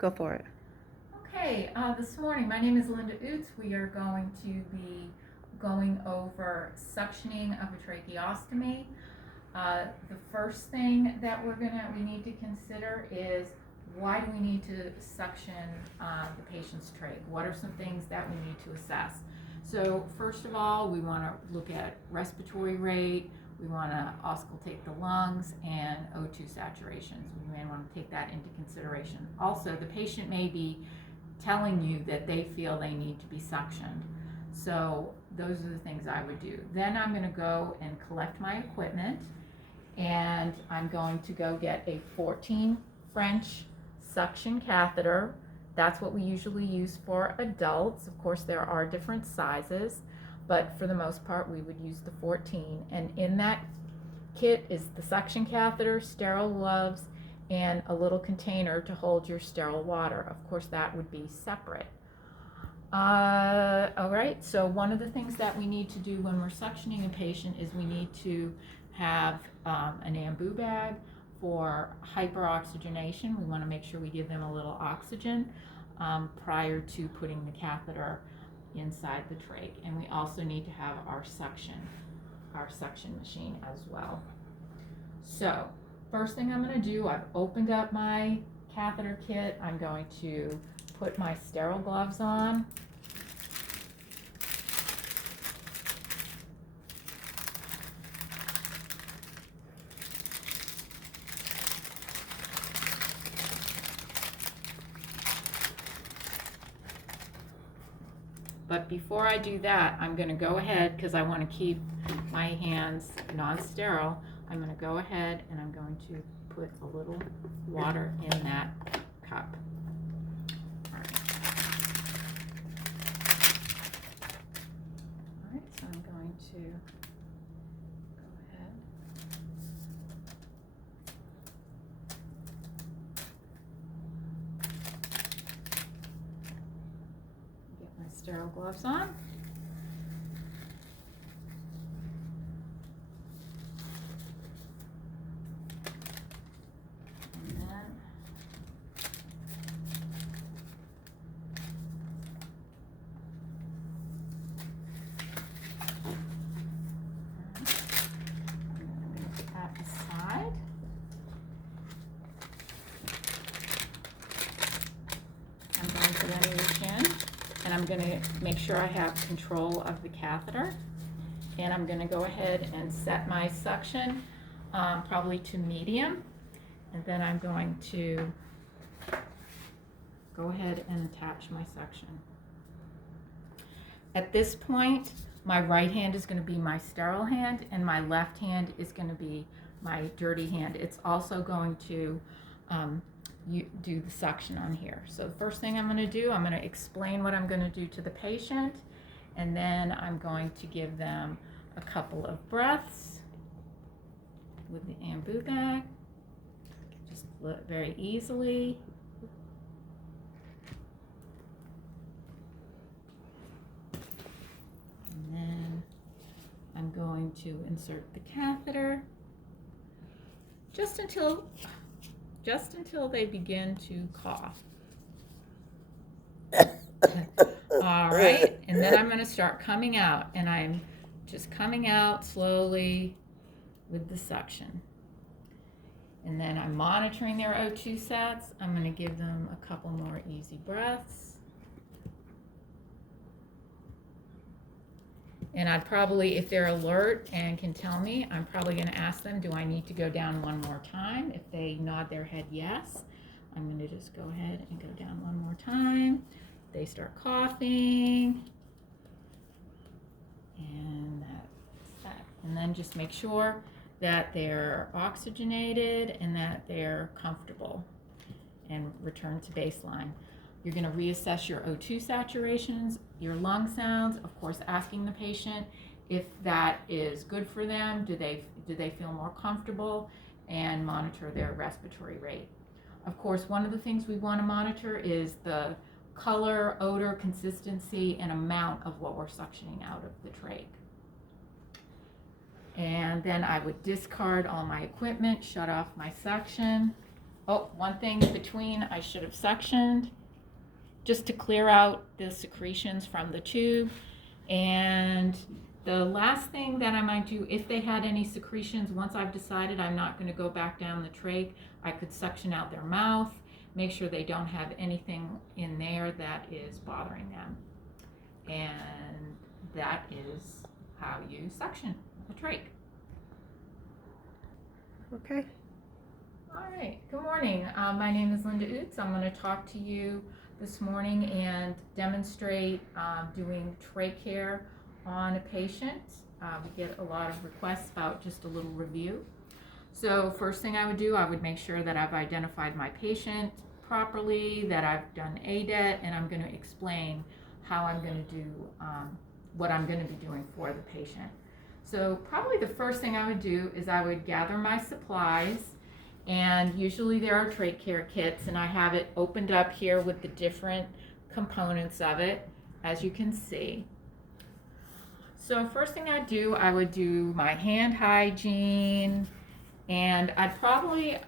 Go for it. Okay, this morning, my name is Linda Oots. We are going to be going over suctioning of a tracheostomy. The first thing that we need to consider is, why do we need to suction the patient's trach? What are some things that we need to assess? So first of all, we want to look at respiratory rate. We want to auscultate the lungs and O2 saturations. We may want to take that into consideration. Also, the patient may be telling you that they feel they need to be suctioned. So those are the things I would do. Then I'm going to go and collect my equipment, and I'm going to go get a 14 French suction catheter. That's what we usually use for adults. Of course, there are different sizes, but for the most part, we would use the 14. And in that kit is the suction catheter, sterile gloves, and a little container to hold your sterile water. Of course, that would be separate. All right, so one of the things that we need to do when we're suctioning a patient is we need to have an ambu bag for hyperoxygenation. We want to make sure we give them a little oxygen prior to putting the catheter inside the trach. And we also need to have our suction machine as well. So first thing I'm going to do, I've opened up my catheter kit. I'm going to put my sterile gloves on. But before I do that, I'm going to go ahead, because I want to keep my hands non-sterile, I'm going to go ahead and I'm going to put a little water in that cup. All right, so I'm going to go ahead. Get my sterile gloves on. And I'm going to make sure I have control of the catheter, and I'm going to go ahead and set my suction probably to medium, and then I'm going to go ahead and attach my suction. At this point, my right hand is going to be my sterile hand, and my left hand is going to be my dirty hand. It's also going to you do the suction on here. So the first thing I'm going to do, I'm going to explain what I'm going to do to the patient, and then I'm going to give them a couple of breaths with the ambu bag, just very easily. And then I'm going to insert the catheter just until they begin to cough. All right, and then I'm going to start coming out, and I'm just coming out slowly with the suction. And then I'm monitoring their O2 sats. I'm going to give them a couple more easy breaths. And I'd probably, if they're alert and can tell me, I'm probably going to ask them, do I need to go down one more time? If they nod their head yes, I'm going to just go ahead and go down one more time. They start coughing, and that's that. And then just make sure that they're oxygenated and that they're comfortable, and return to baseline. You're going to reassess your O2 saturations, your lung sounds, of course asking the patient if that is good for them, do they feel more comfortable, and monitor their respiratory rate. Of course, one of the things we want to monitor is the color, odor, consistency, and amount of what we're suctioning out of the trach. And then I would discard all my equipment, shut off my suction. Oh, one thing in between I should have sectioned, just to clear out the secretions from the tube. And the last thing that I might do, if they had any secretions, once I've decided I'm not going to go back down the trach, I could suction out their mouth, make sure they don't have anything in there that is bothering them. And that is how you suction a trach. Okay. All right, good morning. My name is Linda Utz. I'm going to talk to you this morning and demonstrate doing trach care on a patient. We get a lot of requests about just a little review. So first thing I would do, I would make sure that I've identified my patient properly, that I've done ADET, and I'm going to explain how I'm going to do what I'm going to be doing for the patient. So probably the first thing I would do is I would gather my supplies, and usually there are trach care kits, and I have it opened up here with the different components of it, as you can see. So first thing I'd do, I would do my hand hygiene, and I'm probably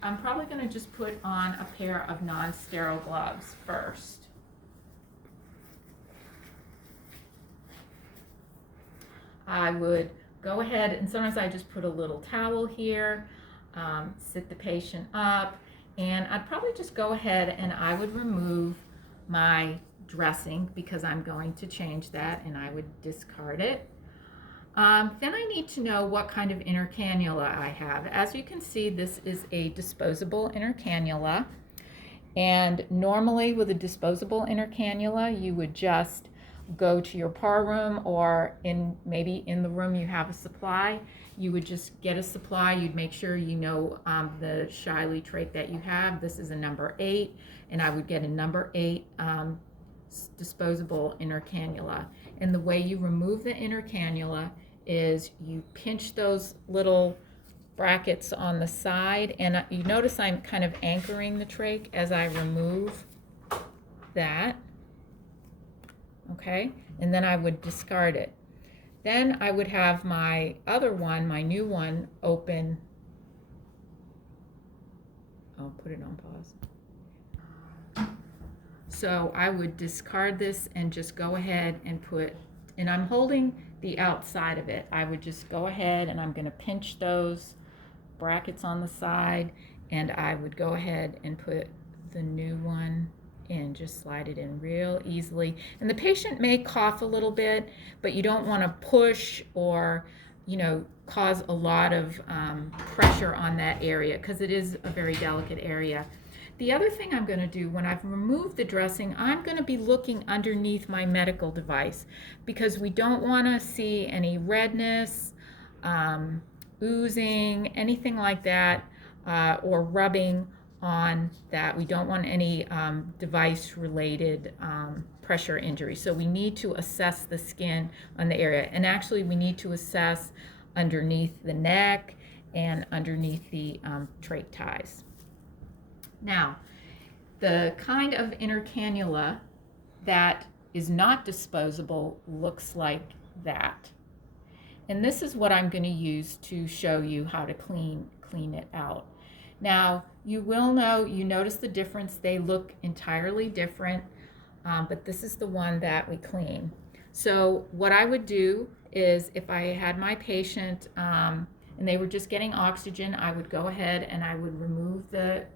going to just put on a pair of non-sterile gloves first. I would go ahead, and sometimes I just put a little towel here, sit the patient up, and I'd probably just go ahead and I would remove my dressing because I'm going to change that, and I would discard it. Then I need to know what kind of inner cannula I have. As you can see, this is a disposable inner cannula, and normally with a disposable inner cannula you would just go to your par room, or maybe in the room you have a supply. You would just get a supply. You'd make sure you know the Shiley trach that you have. This is a number 8, and I would get a number 8 disposable inner cannula. And the way you remove the inner cannula is you pinch those little brackets on the side, and you notice I'm kind of anchoring the trach as I remove that. Okay, and then I would discard it. Then I would have my other one, my new one, open. I'll put it on pause. So I would discard this and just go ahead and and I'm holding the outside of it. I would just go ahead and I'm going to pinch those brackets on the side, and I would go ahead and put the new one in, just slide it in real easily. And the patient may cough a little bit, but you don't want to push or cause a lot of pressure on that area, because it is a very delicate area. The other thing I'm going to do when I've removed the dressing, I'm going to be looking underneath my medical device, because we don't want to see any redness, oozing, anything like that, or rubbing on that. We don't want any device-related pressure injury. So we need to assess the skin on the area. And actually we need to assess underneath the neck and underneath the trach ties. Now, the kind of inner cannula that is not disposable looks like that. And this is what I'm going to use to show you how to clean it out. Now, you notice the difference. They look entirely different, but this is the one that we clean. So what I would do is, if I had my patient and they were just getting oxygen, I would go ahead and I would remove the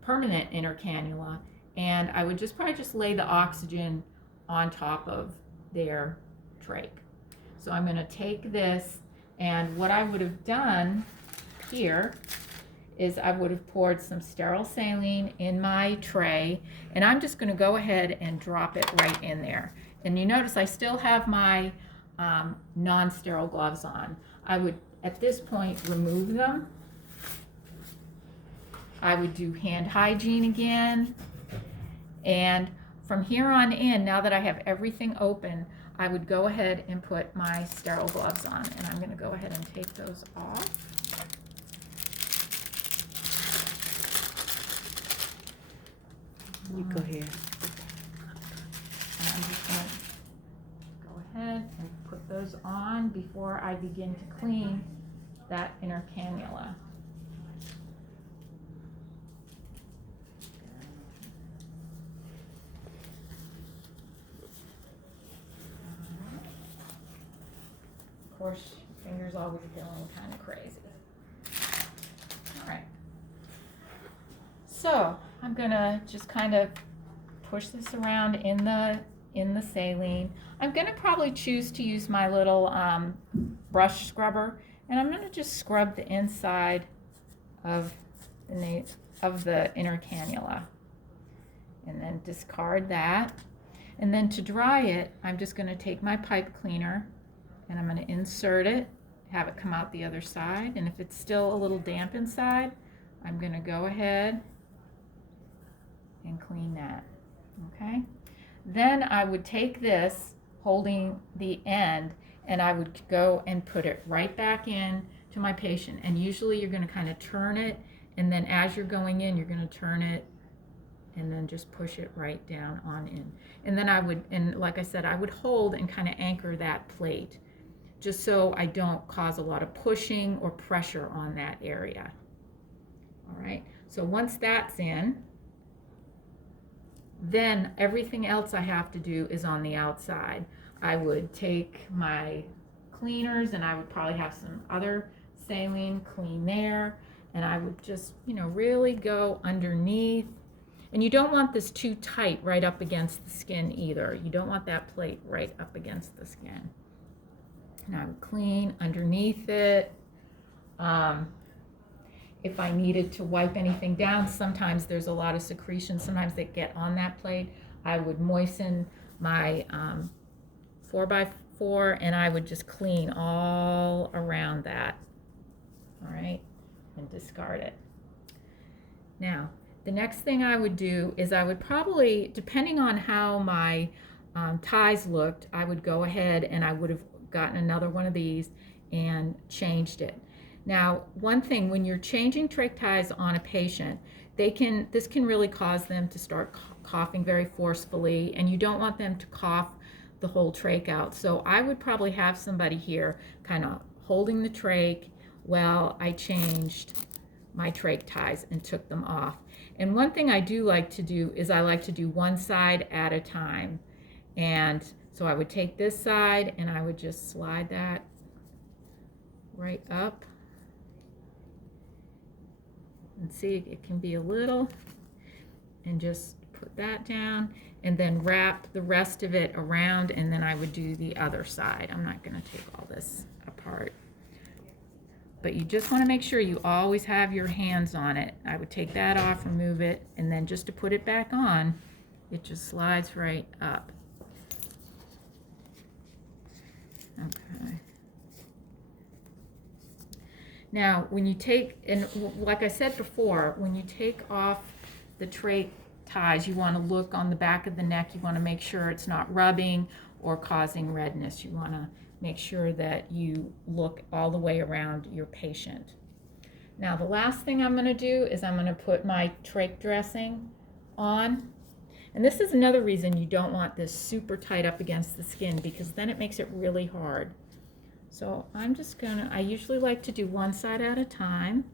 permanent inner cannula, and I would probably just lay the oxygen on top of their trach. So I'm going to take this, and what I would have done here is I would have poured some sterile saline in my tray, and I'm just going to go ahead and drop it right in there. And you notice I still have my non-sterile gloves on. I would, at this point, remove them. I would do hand hygiene again, and from here on in, now that I have everything open, I would go ahead and put my sterile gloves on, and I'm going to go ahead and take those off. You go here. And I'm just going to go ahead and put those on before I begin to clean that inner cannula. course, your finger's always feeling kind of crazy. All right. So I'm gonna just kind of push this around in the saline. I'm gonna probably choose to use my little brush scrubber, and I'm gonna just scrub the inside of the inner cannula, and then discard that. And then to dry it, I'm just gonna take my pipe cleaner and I'm gonna insert it, have it come out the other side, and if it's still a little damp inside, I'm gonna go ahead and clean that, okay? Then I would take this, holding the end, and I would go and put it right back in to my patient. And usually you're gonna kind of turn it, and then as you're going in, you're gonna turn it, and then just push it right down on in. And then I would, and like I said, I would hold and kind of anchor that plate, just so I don't cause a lot of pushing or pressure on that area. All right, so once that's in, then everything else I have to do is on the outside. I would take my cleaners, and I would probably have some other saline clean there, and I would just, really go underneath. And you don't want this too tight right up against the skin either. You don't want that plate right up against the skin. And I would clean underneath it. If I needed to wipe anything down, sometimes there's a lot of secretion, sometimes they get on that plate. I would moisten my 4x4, and I would just clean all around that, all right, and discard it. Now, the next thing I would do is I would probably, depending on how my ties looked, I would go ahead and I would have gotten another one of these and changed it. Now, one thing, when you're changing trach ties on a patient, this can really cause them to start coughing very forcefully, and you don't want them to cough the whole trach out. So I would probably have somebody here kind of holding the trach while I changed my trach ties and took them off. And one thing I do like to do is I like to do one side at a time. And so I would take this side and I would just slide that right up. And see, it can be a little, and just put that down, and then wrap the rest of it around, and then I would do the other side. I'm not going to take all this apart, but you just want to make sure you always have your hands on it. I would take that off, remove it, and then just to put it back on, it just slides right up. Okay. Now, when you take, and like I said before, when you take off the trach ties, you want to look on the back of the neck. You want to make sure it's not rubbing or causing redness. You want to make sure that you look all the way around your patient. Now, the last thing I'm going to do is I'm going to put my trach dressing on. And this is another reason you don't want this super tight up against the skin, because then it makes it really hard. So I'm just gonna, I usually like to do one side at a time,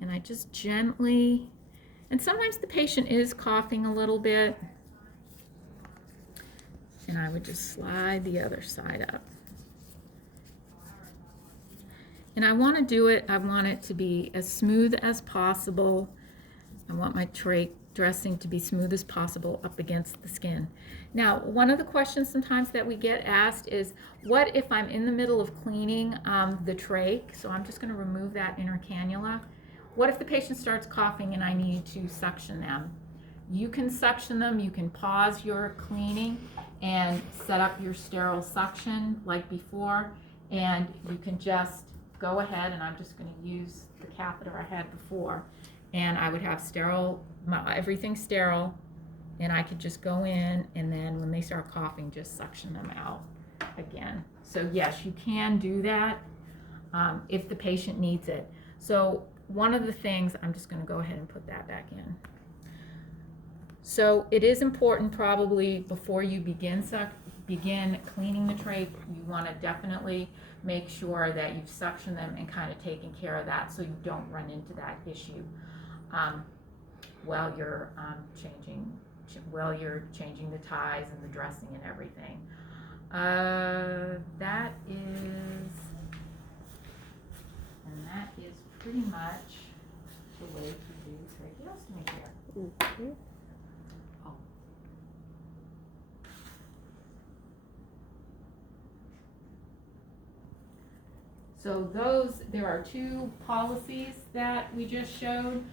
and I just gently, and sometimes the patient is coughing a little bit, and I would just slide the other side up. And I want to do it, I want it to be as smooth as possible. I want my trach dressing to be smooth as possible up against the skin. Now, one of the questions sometimes that we get asked is, what if I'm in the middle of cleaning the trach? So I'm just going to remove that inner cannula. What if the patient starts coughing and I need to suction them? You can suction them, you can pause your cleaning and set up your sterile suction like before, and you can just go ahead, and I'm just going to use the catheter I had before, and I would have sterile, everything sterile, and I could just go in, and then when they start coughing, just suction them out again. So yes, you can do that if the patient needs it. So one of the things, I'm just going to go ahead and put that back in. So it is important, probably before you begin cleaning the trach, you want to definitely make sure that you've suctioned them and kind of taken care of that, so you don't run into that issue while you're changing the ties and the dressing and everything. That is pretty much the way to do tracheostomy care. Okay. Oh. So there are two policies that we just showed.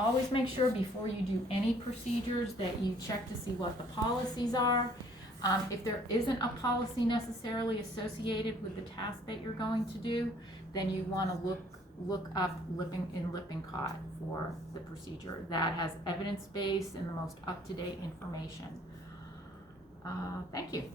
Always make sure before you do any procedures that you check to see what the policies are. If there isn't a policy necessarily associated with the task that you're going to do, then you want to look up Lippincott for the procedure that has evidence-based and the most up-to-date information. Thank you.